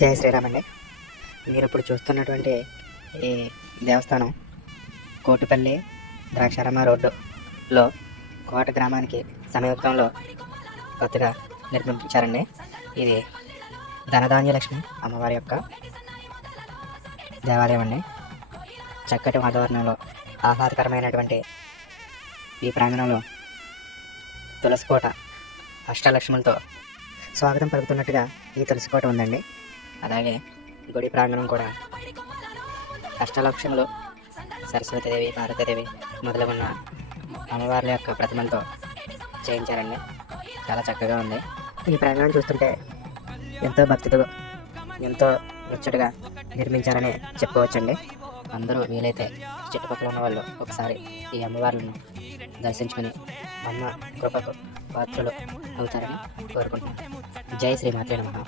జై శ్రీరామ్ అండి. మీరు ఇప్పుడు చూస్తున్నటువంటి ఈ దేవస్థానం కోటిపల్లి ద్రాక్షారామ రోడ్డులో కోట గ్రామానికి సమీపంలో కొత్తగా నిర్మించారండి. ఇది ధనధాన్య లక్ష్మి అమ్మవారి యొక్క దేవాలయం అండి. చక్కటి వాతావరణంలో ఆహ్లాదకరమైనటువంటి ఈ ప్రాంగణంలో తులసికోట అష్టలక్ష్ములతో స్వాగతం పలుకుతున్నట్టుగా ఈ తులసికోట ఉందండి. అలాగే గుడి ప్రాంగణం కూడా అష్టలక్ష్ములు, సరస్వతీదేవి, భారతీదేవి మొదలగున్న అమ్మవార్ల యొక్క ప్రతిమలతో చేయించారండి. చాలా చక్కగా ఉంది. ఈ ప్రాంగణం చూస్తుంటే ఎంతో భక్తితో ఎంతో ముచ్చటగా నిర్మించారని చెప్పుకోవచ్చండి. అందరూ వీలైతే చుట్టుపక్కల ఉన్న వాళ్ళు ఒకసారి ఈ అమ్మవార్లను దర్శించుకుని అమ్మ కృపకు పాత్రలు అవుతారని కోరుకుంటున్నాను. జై శ్రీమాతే నమః.